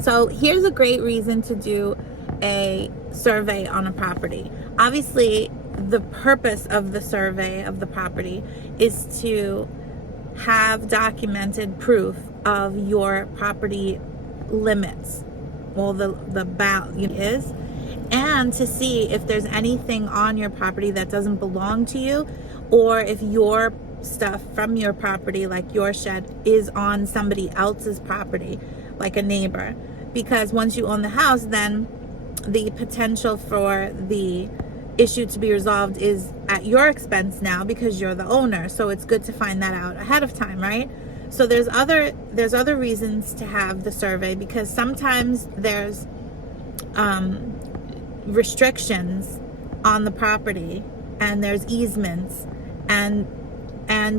So here's a great reason to do a survey on a property. Obviously, the purpose of the survey of the property is to have documented proof of your property limits, well, the value is, and to see if there's anything on your property that doesn't belong to you, or if your stuff from your property, like your shed, is on somebody else's property, like a neighbor. Because once you own the house, then the potential for the issue to be resolved is at your expense now, because you're the owner. So it's good to find that out ahead of time, right? So there's other reasons to have the survey, because sometimes there's restrictions on the property, and there's easements, and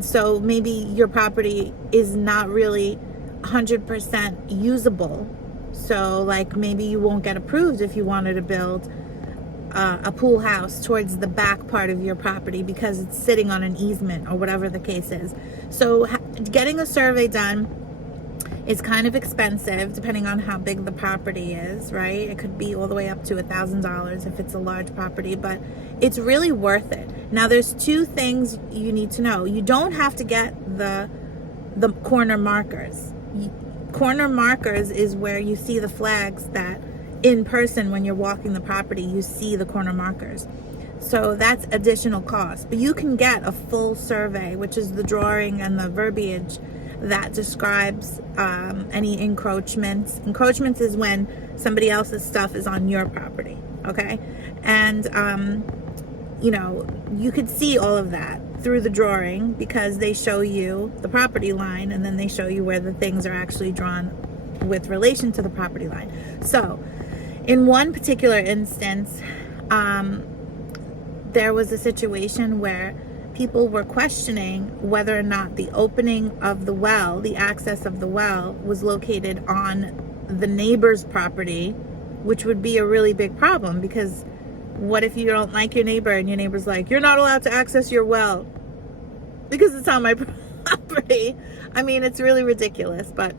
so maybe your property is not really 100% usable. So like maybe you won't get approved if you wanted to build a pool house towards the back part of your property because it's sitting on an easement or whatever the case is. So getting a survey done is kind of expensive depending on how big the property is, right? It could be all the way up to $1,000 if it's a large property, but it's really worth it. Now there's two things you need to know. You don't have to get the corner markers. Corner markers is where you see the flags that in person, when you're walking the property, you see the corner markers. So that's additional cost. But you can get a full survey, which is the drawing and the verbiage that describes any encroachments. Encroachments is when somebody else's stuff is on your property, okay? And, you could see all of that through the drawing, because they show you the property line, and then they show you where the things are actually drawn with relation to the property line. So in one particular instance, there was a situation where people were questioning whether or not the opening of the well, the access of the well, was located on the neighbor's property, which would be a really big problem, because what if you don't like your neighbor and your neighbor's like, you're not allowed to access your well because it's on my property? I mean, it's really ridiculous. But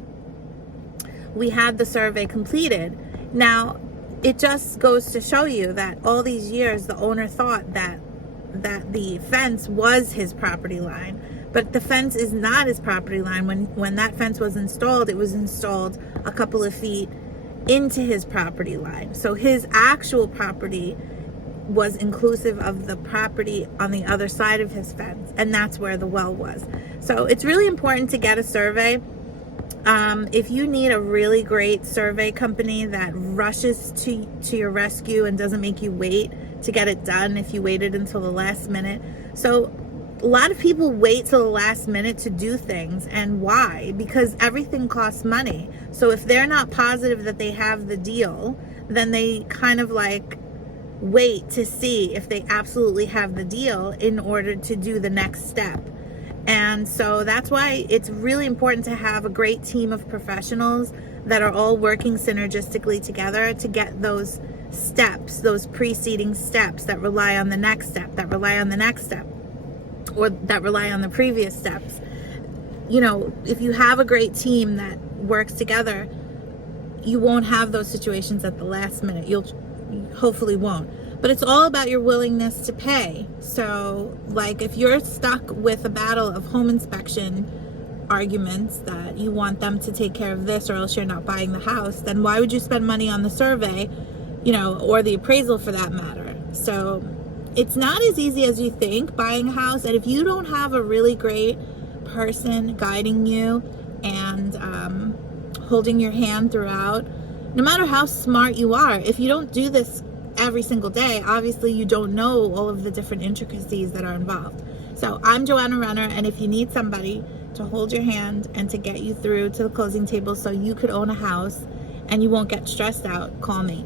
we had the survey completed. Now, it just goes to show you that all these years the owner thought that the fence was his property line, but the fence is not his property line. When that fence was installed, it was installed a couple of feet into his property line. So his actual property was inclusive of the property on the other side of his fence, and that's where the well was. So it's really important to get a survey. If you need a really great survey company that rushes to your rescue and doesn't make you wait to get it done if you waited until the last minute. So a lot of people wait till the last minute to do things. And why? Because everything costs money. So if they're not positive that they have the deal, then they kind of like wait to see if they absolutely have the deal in order to do the next step. And so that's why it's really important to have a great team of professionals that are all working synergistically together to get those steps, those preceding steps that rely on the next step, that rely on the next step, or that rely on the previous steps. If you have a great team that works together, you won't have those situations at the last minute. You hopefully won't. But it's all about your willingness to pay. So, like, if you're stuck with a battle of home inspection arguments that you want them to take care of this or else you're not buying the house, then why would you spend money on the survey, or the appraisal for that matter? So it's not as easy as you think, buying a house. And if you don't have a really great person guiding you and holding your hand throughout, no matter how smart you are, if you don't do this every single day, obviously you don't know all of the different intricacies that are involved. So I'm Joanna Renner, and if you need somebody to hold your hand and to get you through to the closing table so you could own a house and you won't get stressed out, call me.